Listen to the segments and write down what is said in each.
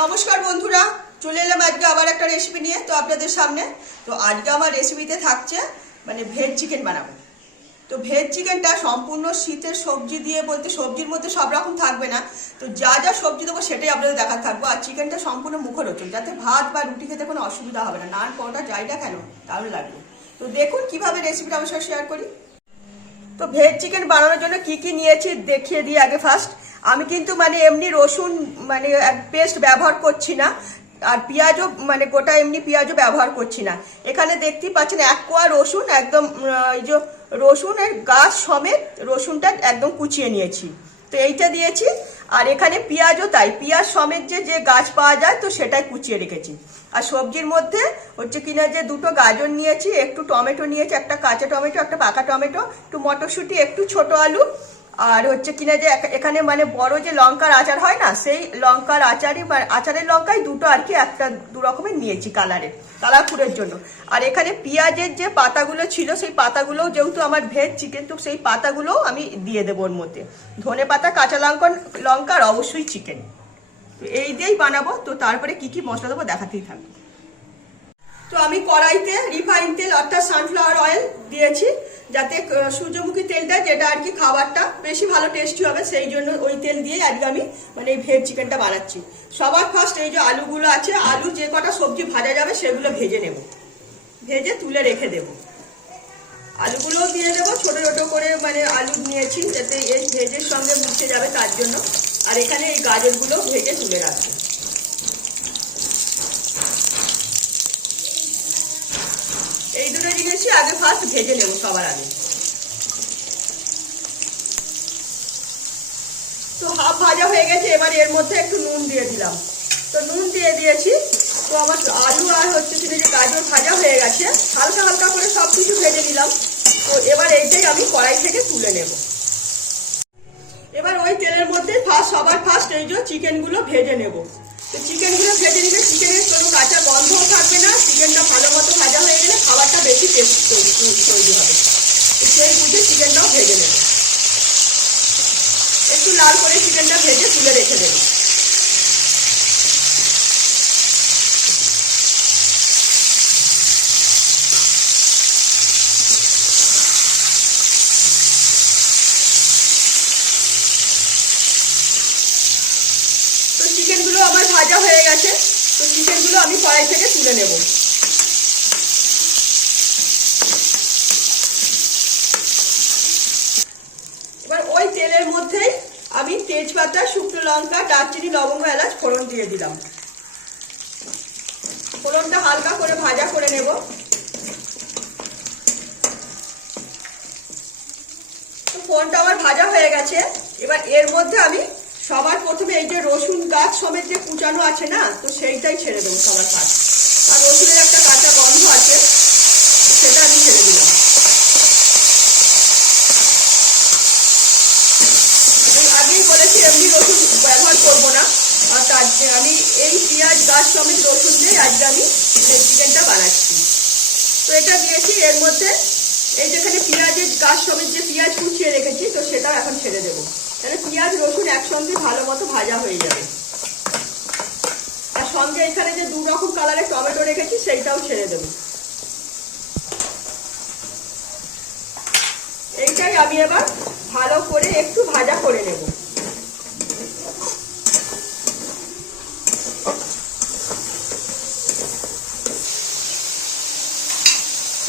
নমস্কার বন্ধুরা, চলে এলাম আজকে আবার একটা রেসিপি নিয়ে, তো আপনাদের সামনে। তো আজকে আমার রেসিপিতে থাকছে মানে ভেজ চিকেন বানাবো। তো ভেজ চিকেনটা সম্পূর্ণ শীতের সবজি দিয়ে বলতে সবজির মধ্যে সব রকম থাকবে না। তো যা যা সবজি দেবো সেটাই আপনাদের দেখা থাকব। আর চিকেনটা সম্পূর্ণ মুখরোচক, যাতে ভাত বা রুটি খেতে কোনো অসুবিধা হবে না। নান, পরোটা যাইটা কেন তাহলে লাগবে। তো দেখুন কীভাবে রেসিপিটা সাথে শেয়ার করি। তো ভেজ চিকেন বানানোর জন্য কি কি নিয়েছি দেখিয়ে দিই আগে ফার্স্ট আমি কিন্তু মানে এমনি রসুন মানে পেস্ট ব্যবহার করছি না। আর পেঁয়াজও মানে গোটা এমনি পেঁয়াজও ব্যবহার করছি না। এখানে দেখতেই পাচ্ছেন এক কোয়া রসুন একদম এই যে রসুনের গাছ সমেত রসুনটা একদম কুচিয়ে নিয়েছি। তো এইটা দিয়েছি। আর এখানে পেঁয়াজও তাই, পেঁয়াজ সমেত যে যে গাছ পাওয়া যায় তো সেটাই কুচিয়ে রেখেছি। আর সবজির মধ্যে হচ্ছে কিনা যে দুটো গাজর নিয়েছি, একটু টমেটো নিয়েছি, একটা কাঁচা টমেটো, একটা পাকা টমেটো, একটু মটরশুঁটি, একটু ছোট আলু আর হচ্ছে কিনা যে এখ- এখানে মানে বড় যে লঙ্কার আচার হয় না, সেই লঙ্কার আচারই আচারের লঙ্কাই দুটো আর কি একটা দু রকমের নিয়েছি কালারের কালারফুলের জন্য। আর এখানে পেঁয়াজের যে পাতাগুলো ছিল, সেই পাতাগুলো যেহেতু আমার ভেজ চিকেন, তো সেই পাতাগুলো আমি দিয়ে দেবো ওর মধ্যে। ধনে পাতা, কাঁচা লঙ্কা লঙ্কার অবশ্যই চিকেন। এই দিয়েই বানাবো, তো তারপরে কি কি মশলা দেবো দেখাতেই থাকব। তো আমি কড়াইতে রিফাইন তেল অর্থাৎ সানফ্লাওয়ার অয়েল দিয়েছি, যাতে সূর্যমুখী তেলটা যেটা আর কি খাবারটা বেশি ভালো টেস্টি হবে, সেই জন্য ওই তেল দিয়ে আজকে আমি মানে এই ভেজ চিকেনটা বানাচ্ছি। সবার ফার্স্ট এই যে আলুগুলো আছে, আলু যে কটা সবজি ভাজা যাবে, সেগুলো ভেজে নেব। ভেজে তুলে রেখে দেব। আলুগুলোও দিয়ে দেবো, ছোটো ছোটো করে মানে আলু নিয়েছি, যাতে এই ভেজের সঙ্গে মিশে যাবে তার জন্য। আর এখানে এই গাজরগুলো ভেজে তুলে রাখব এই দুটো জিনিসই আগে ফার্স্ট ভেজে নেব সবার আগে। তো হাফ ভাজা হয়ে গেছে, এবার এর মধ্যে একটু নুন দিয়ে দিলাম। তো নুন দিয়ে দিয়েছি, তো আমার আলু আর হচ্ছে কিনা যে গাজর ভাজা হয়ে গেছে, হালকা হালকা করে সব কিছু ভেজে নিলাম। তো এবার এইটাই আমি কড়াই থেকে তুলে নেব। এবার ওই তেলের মধ্যে ফার্স্ট সবার ফার্স্ট এই যে চিকেনগুলো ভেজে নেব। তো চিকেনগুলো ভেজে নিলে চিকেনের কোনো কাঁচা গন্ধও থাকবে না, চিকেনটা ভালো মতো ভাজা হয়ে গেলে খাবারটা বেশি টেস্ট তৈরি হবে। সেই বুঝে চিকেনটাও ভেজে নেব। একটু লাল করে চিকেনটা ভেজে তুলে রেখে দেবো। চিকেনগুলো আমার ভাজা হয়ে গেছে। তো চিকেনগুলো আমি কড়াই থেকে তুলে নেব এবার ওই তেলের মধ্যেই আমি তেজপাতা, শুকনো লঙ্কা, দারচিনি, লবঙ্গ, এলাচ ফোড়ন দিয়ে দিলাম। ফোড়নটা হালকা করে ভাজা করে নেব। ফোড়নটা আমার ভাজা হয়ে গেছে। এবার এর মধ্যে আমি সবার প্রথমে এই যে রসুন গাছ সমেত যে কুচানো আছে না, তো সেইটাই ছেড়ে দেবো সবার ফার্স্ট আর রসুনের একটা কাঁচা গন্ধ আছে তো সেটা আমি ছেড়ে দিলাম আমি আগেই বলেছি এমনি রসুন ব্যবহার করব না আর তার যে আমি এই পেঁয়াজ, গাছ সমেত রসুন দিয়ে আজকে আমি চিকেনটা বানাচ্ছি। তো এটা দিয়েছি, এর মধ্যে এই যেখানে পেঁয়াজের, গাছ সমেত যে পেঁয়াজ কুচিয়ে রেখেছি, তো সেটাও এখন ছেড়ে দেবো। তাহলে পেঁয়াজ, রসুন একসঙ্গে ভালো মতো ভাজা হয়ে যাবে। আর সঙ্গে এখানে যে দু রকম কালারের টমেটো রেখেছি, সেইটাও ছেড়ে দেবো। এইটাই আমি এবার ভালো করে একটু ভাজা করে নেব।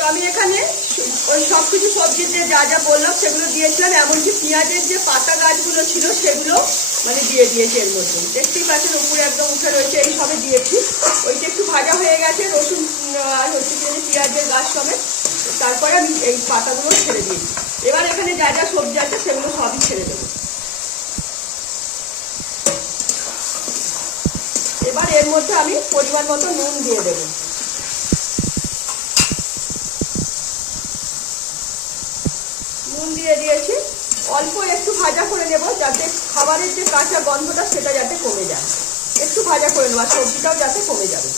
আমি এখানে ওই সব কিছু সবজির যে যা বললাম সেগুলো দিয়েছিলাম, এমনকি পেঁয়াজের যে পাতা গাছগুলো ছিল সেগুলো মানে দিয়ে দিয়েছি এর মধ্যে। দেখতেই পাচ্ছেন, উপরে একদম উঠে রয়েছে, এই সবে দিয়েছি। ওইটা একটু ভাজা হয়ে গেছে, রসুন আর হচ্ছে কি পেঁয়াজের গাছ সমেত তারপরে আমি এই পাতাগুলো ছেড়ে দিয়েছি। এবার এখানে যা যা সবজি আছে সেগুলো সবই ছেড়ে দেবো। এবার এর মধ্যে আমি পরিমাণ মতো নুন দিয়ে দেবো নুন দিয়ে দিয়েছি। অল্প একটু ভাজা করে নেব যাতে খাবারের যে কাঁচা গন্ধটা সেটা যাতে কমে যায়। একটু ভাজা করে নেব, আর সবজিটাও যাতে কমে যাবে।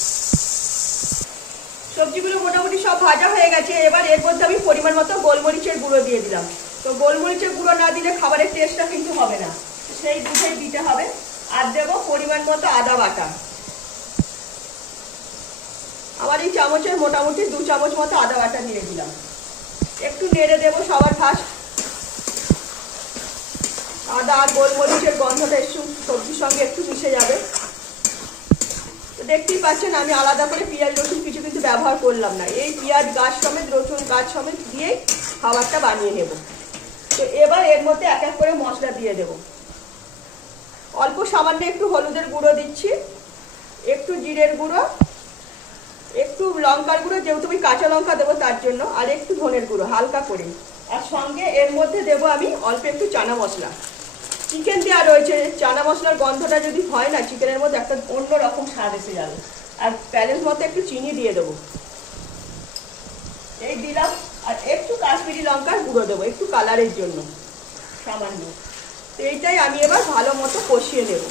সবজিগুলো মোটামুটি সব ভাজা হয়ে গেছে। এবার এর মধ্যে আমি পরিমাণ মতো গোলমরিচের গুঁড়ো দিয়ে দিলাম। তো গোলমরিচের গুঁড়ো না দিলে খাবারের টেস্টটা কিন্তু হবে না। সেই বুঝেই দিতে হবে। আর দেবো পরিমাণ মতো আদা বাটা। আমার এই চামচের মোটামুটি দু চামচ মতো আদা বাটা দিয়ে দিলাম। একটু নেড়ে দেবো সবার ফার্স্ট আদা গোলমরিচের গন্ধটা একটু সবজির সঙ্গে একটু মিশে যাবে। তো দেখতেই পাচ্ছেন, আমি আলাদা করে পেঁয়াজ, রসুন কিছু কিন্তু ব্যবহার করলাম না। এই পেঁয়াজ গাছ সমেত, রসুন গাছ সমেত দিয়েই খাবারটা বানিয়ে নেব। তো এবার এর মধ্যে এক এক করে মশলা দিয়ে দেব। অল্প সামান্য একটু হলুদের গুঁড়ো দিচ্ছি, একটু জিরের গুঁড়ো, একটু লঙ্কার গুঁড়ো, যেহেতু আমি কাঁচা লঙ্কা দেবো তার জন্য, আর একটু ধনের গুঁড়ো, হালকা করে আর সঙ্গে এর মধ্যে দেবো আমি অল্প একটু চানা মশলা। চিকেন দেওয়া রয়েছে, চানা মশলার গন্ধটা যদি হয় না, চিকেনের মধ্যে একটা অন্য রকম স্বাদ এসে যাবে। আর ব্যালেন্স মতো একটু চিনি দিয়ে দেবো। এই দিলাম, আর একটু কাশ্মীরি লঙ্কার গুঁড়ো দেবো, একটু কালারের জন্য, সামান্য। তো এইটাই আমি এবার ভালো মতো কষিয়ে নেব।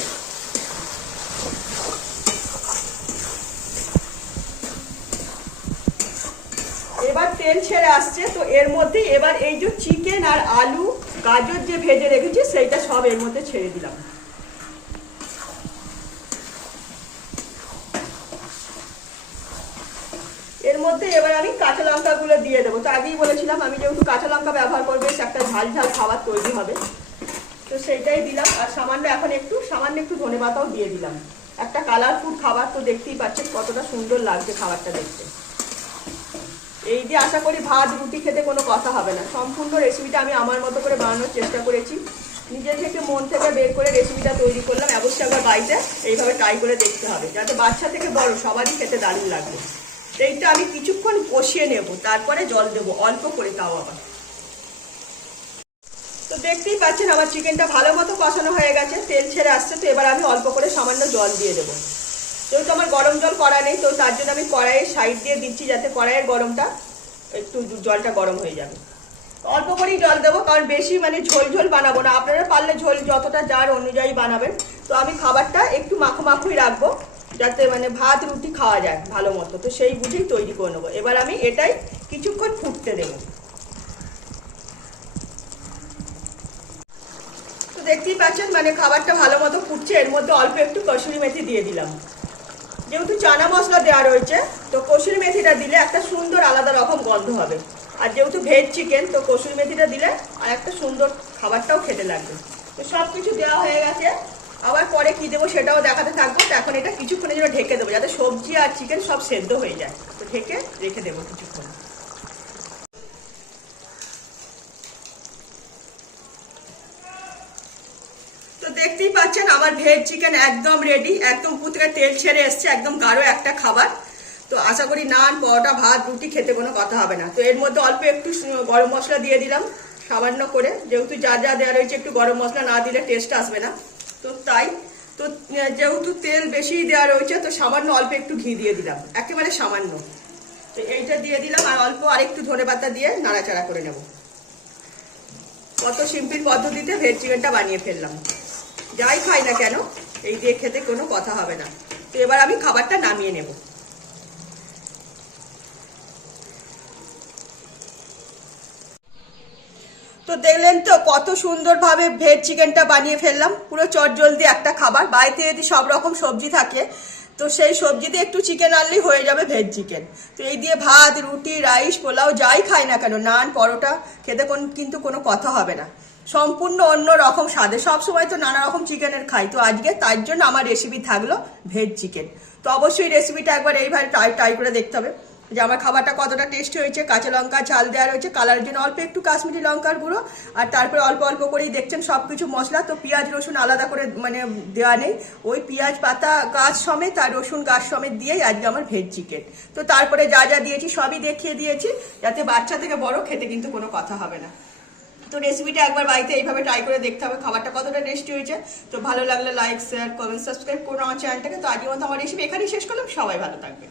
এবার তেল ছেড়ে আসছে, তো এর মধ্যে এবার এই যে চিকেন আর আলু গাজর যে ভেজে রেখেছি, সেইটা সব এর মধ্যে ছেড়ে দিলাম। এর মধ্যে এবার আমি কাঁচা লঙ্কাগুলো দিয়ে দেবো। তো আগেই বলেছিলাম, আমি যেহেতু কাঁচা লঙ্কা ব্যবহার করব একটা ঝাল ঝাল খাবার তৈরি হবে। তো সেইটাই দিলাম, আর সামান্য এখন একটু, সামান্য একটু ধনে পাতাও দিয়ে দিলাম। একটা কালারফুল খাবার তো দেখতেই পাচ্ছেন কতটা সুন্দর লাগছে খাবারটা দেখতে। দিয়ে আশা করি ভাত, রুটি খেতে কোনো কথা হবে না। সম্পূর্ণ রেসিপিটা আমি আমার মতো করে বানানোর চেষ্টা করেছি। নিজে থেকে মন থেকে বের করে রেসিপিটা তৈরি করলাম। অবশ্যই একবার বাড়িতে এইভাবে ট্রাই করে দেখতে হবে। যাতে বাচ্চা থেকে বড়, সবারই খেতে দারুণ লাগবে। এইটা আমি কিছুক্ষণ কষিয়ে নেব, তারপরে জল দেবো, অল্প করে তাও আবার। তো দেখতেই পাচ্ছেন আমার চিকেনটা ভালো মতো কষানো হয়ে গেছে, তেল ছেড়ে আসছে, তো এবার আমি অল্প করে সামান্য জল দিয়ে দেবো। যেহেতু আমার গরম জল করা নেই, তো তার জন্য আমি কড়াইয়ের সাইড দিয়ে দিচ্ছি যাতে কড়াইয়ের গরমটা একটু জলটা গরম হয়ে যাবে। অল্প করেই জল দেবো, কারণ বেশি মানে ঝোল ঝোল বানাবো না। আপনারা পারলে ঝোল যতটা যার অনুযায়ী বানাবেন। তো আমি খাবারটা একটু মাখো মাখোই রাখব, যাতে মানে ভাত, রুটি খাওয়া যায় ভালো মতো। তো সেই বুঝেই তৈরি করে নেব। এবার আমি এটাই কিছুক্ষণ ফুটতে দেবো। তো দেখতেই পাচ্ছেন মানে খাবারটা ভালো মতো ফুটছে। এর মধ্যে অল্প একটু কসুরি মেথি দিয়ে দিলাম। যেহেতু চানা মশলা দেওয়া রয়েছে, তো কসুরি মেথিটা দিলে একটা সুন্দর আলাদা রকম গন্ধ হবে। আর যেহেতু ভেজ চিকেন তো কসুরি মেথিটা দিলে আর একটা সুন্দর খাবারটাও খেতে লাগবে। তো সব কিছু দেওয়া হয়ে গেছে। আবার পরে কী দেবো সেটাও দেখাতে থাকব। তো এখন এটা কিছুক্ষণের জন্য ঢেকে দেবো, যাতে সবজি আর চিকেন সব সেদ্ধ হয়ে যায়। তো ঢেকে রেখে দেবো কিছুক্ষণ তো দেখতেই পাচ্ছেন আমার ভেজ চিকেন একদম রেডি একদম উপর থেকে তেল ছেড়ে এসছে, একদম গাঢ় একটা খাবার। তো আশা করি নান, পরোটা, ভাত, রুটি খেতে কোনো কথা হবে না। তো এর মধ্যে অল্প একটু গরম মশলা দিয়ে দিলাম, সামান্য করে। যেহেতু যা যা দেওয়া রয়েছে একটু গরম মশলা না দিলে টেস্ট আসবে না। তো তাই, তো যেহেতু তেল বেশি দেওয়া রয়েছে, তো সামান্য অল্প একটু ঘি দিয়ে দিলাম। একেবারে সামান্য। তো এইটা দিয়ে দিলাম, আর অল্প আরেকটু ধনে পাতা দিয়ে নাড়াচাড়া করে নেব। কত সিম্পল পদ্ধতিতে ভেজ চিকেনটা বানিয়ে ফেললাম। যাই খাই না কেন, এই দিয়ে খেতে কোনো কথা হবে না। তো এবার আমি খাবারটা নামিয়ে নেব। তো দেখলেন তো কত সুন্দরভাবে ভেজ চিকেনটা বানিয়ে ফেললাম। পুরো চটজলদি একটা খাবার। বাড়িতে যদি সব রকম সবজি থাকে, তো সেই সবজিতে একটু চিকেন আনলেই হয়ে যাবে ভেজ চিকেন তো এই দিয়ে ভাত, রুটি, রাইস, পোলাও, যাই খাই না কেন, নান, পরোটা, খেতে কোন কিন্তু কোনো কথা হবে না। সম্পূর্ণ অন্য রকম স্বাদে। সবসময় তো নানা রকম চিকেনের খাই। তো আজকে তার জন্য আমার রেসিপি থাকল ভেজ চিকেন তো অবশ্যই রেসিপিটা একবার এইভাবে ট্রাই ট্রাই করে দেখতে হবে যে আমার খাবারটা কতটা টেস্টি হয়েছে। কাঁচা লঙ্কা, ঝাল দেওয়া রয়েছে। কালারের জন্য অল্প একটু কাশ্মীরি লঙ্কার গুঁড়ো। আর তারপরে অল্প অল্প করেই দেখছেন সব কিছু মশলা। তো পেঁয়াজ, রসুন আলাদা করে মানে দেওয়া নেই। ওই পেঁয়াজ পাতা, গাছ সমেত আর রসুন গাছ সমেত দিয়েই আজকে আমার ভেজ চিকেন তো তারপরে যা যা দিয়েছি সবই দেখিয়ে দিয়েছি। যাতে বাচ্চা থেকে বড় খেতে কিন্তু কোনো কথা হবে না। তো রেসিপিটা একবার বাড়িতে এইভাবে ট্রাই করে দেখতে হবে, খাবারটা কতটা টেস্টি হয়েছে। তো ভালো লাগলে লাইক শেয়ার কমেন্ট সাবস্ক্রাইব করুন আমার চ্যানেলটাকে তো আজকের মতো আমার রেসিপি এখানেই শেষ করলাম। সবাই ভালো থাকবে